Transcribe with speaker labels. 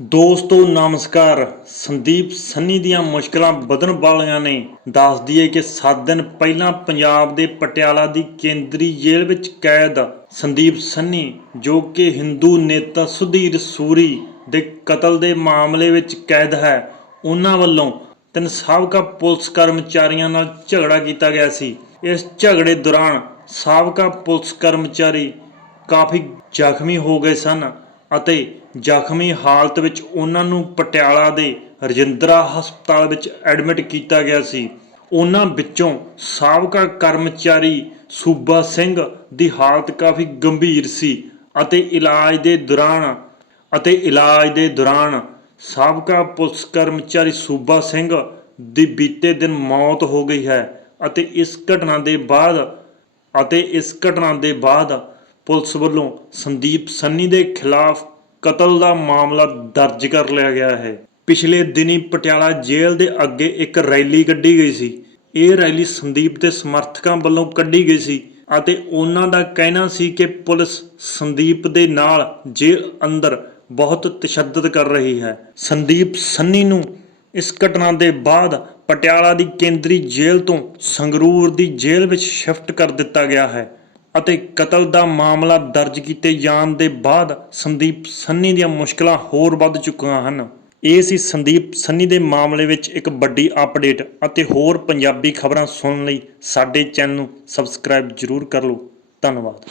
Speaker 1: ਦੋਸਤੋ, ਨਮਸਕਾਰ। ਸੰਦੀਪ ਸੰਨੀ ਦੀਆਂ ਮੁਸ਼ਕਲਾਂ ਵਧਣ ਵਾਲੀਆਂ ਨੇ। ਦੱਸਦੀ ਹੈ ਕਿ 7 ਦਿਨ ਪਹਿਲਾਂ ਪੰਜਾਬ ਦੇ ਪਟਿਆਲਾ ਦੀ ਕੇਂਦਰੀ ਜੇਲ੍ਹ ਵਿੱਚ ਕੈਦ ਸੰਦੀਪ ਸੰਨੀ, ਜੋ ਕਿ ਹਿੰਦੂ ਨੇਤਾ ਸੁਧੀਰ ਸੂਰੀ ਦੇ ਕਤਲ ਦੇ ਮਾਮਲੇ ਵਿੱਚ ਕੈਦ ਹੈ, ਉਹਨਾਂ ਵੱਲੋਂ ਤਿੰਨ ਸਾਬਕਾ ਪੁਲਿਸ ਕਰਮਚਾਰੀਆਂ ਨਾਲ ਝਗੜਾ ਕੀਤਾ ਗਿਆ ਸੀ। ਇਸ ਝਗੜੇ ਦੌਰਾਨ ਸਾਬਕਾ ਪੁਲਿਸ ਕਰਮਚਾਰੀ ਕਾਫੀ ਜ਼ਖਮੀ ਹੋ ਗਏ ਸਨ। ਅਤੇ ਜ਼ਖਮੀ ਹਾਲਤ ਵਿੱਚ ਉਹਨਾਂ ਨੂੰ ਪਟਿਆਲਾ ਦੇ ਰਜਿੰਦਰਾ ਹਸਪਤਾਲ ਵਿੱਚ ਐਡਮਿਟ ਕੀਤਾ ਗਿਆ ਸੀ। ਉਹਨਾਂ ਵਿੱਚੋਂ ਸਾਬਕਾ ਕਰਮਚਾਰੀ ਸੂਬਾ ਸਿੰਘ ਦੀ ਹਾਲਤ ਕਾਫੀ ਗੰਭੀਰ ਸੀ ਅਤੇ ਇਲਾਜ ਦੇ ਦੌਰਾਨ ਅਤੇ ਇਲਾਜ ਦੇ ਦੌਰਾਨ ਸਾਬਕਾ ਪੁਲਿਸ ਕਰਮਚਾਰੀ ਸੂਬਾ ਸਿੰਘ ਦੀ ਬੀਤੇ ਦਿਨ ਮੌਤ ਹੋ ਗਈ ਹੈ ਅਤੇ ਇਸ ਘਟਨਾ ਦੇ ਬਾਅਦ ਅਤੇ ਇਸ ਘਟਨਾ ਦੇ ਬਾਅਦ ਪੁਲਿਸ ਵੱਲੋਂ ਸੰਦੀਪ ਸੰਨੀ ਦੇ ਖਿਲਾਫ ਕਤਲ ਦਾ ਮਾਮਲਾ ਦਰਜ ਕਰ ਲਿਆ ਗਿਆ ਹੈ। ਪਿਛਲੇ ਦਿਨੀ ਪਟਿਆਲਾ ਜੇਲ੍ਹ ਦੇ ਅੱਗੇ ਇੱਕ ਰੈਲੀ ਕੱਢੀ ਗਈ ਸੀ। ਇਹ ਰੈਲੀ ਸੰਦੀਪ ਦੇ ਸਮਰਥਕਾਂ ਵੱਲੋਂ ਕੱਢੀ ਗਈ ਸੀ ਅਤੇ ਉਹਨਾਂ ਦਾ ਕਹਿਣਾ ਸੀ ਕਿ ਪੁਲਿਸ ਸੰਦੀਪ ਦੇ ਨਾਲ ਜੇਲ੍ਹ ਅੰਦਰ ਬਹੁਤ ਤਸ਼ੱਦਦ ਕਰ ਰਹੀ ਹੈ। ਸੰਦੀਪ ਸੰਨੀ ਨੂੰ ਇਸ ਘਟਨਾ ਦੇ ਬਾਅਦ ਪਟਿਆਲਾ ਦੀ ਕੇਂਦਰੀ ਜੇਲ੍ਹ ਤੋਂ ਸੰਗਰੂਰ ਦੀ ਜੇਲ੍ਹ ਵਿੱਚ ਸ਼ਿਫਟ ਕਰ ਦਿੱਤਾ ਗਿਆ ਹੈ। ਅਤੇ ਕਤਲ ਦਾ ਮਾਮਲਾ ਦਰਜ ਕੀਤੇ ਜਾਣ ਦੇ ਬਾਅਦ ਸੰਦੀਪ ਸੰਨੀ ਦੀਆਂ ਮੁਸ਼ਕਲਾਂ ਹੋਰ ਵੱਧ ਚੁੱਕੀਆਂ ਹਨ। ਇਹ ਸੀ ਸੰਦੀਪ ਸੰਨੀ ਦੇ ਮਾਮਲੇ ਵਿੱਚ ਇੱਕ ਵੱਡੀ ਅਪਡੇਟ ਅਤੇ ਹੋਰ ਪੰਜਾਬੀ ਖਬਰਾਂ ਸੁਣਨ ਲਈ ਸਾਡੇ ਚੈਨਲ ਨੂੰ ਸਬਸਕ੍ਰਾਈਬ ਜ਼ਰੂਰ ਕਰ ਲਓ। ਧੰਨਵਾਦ।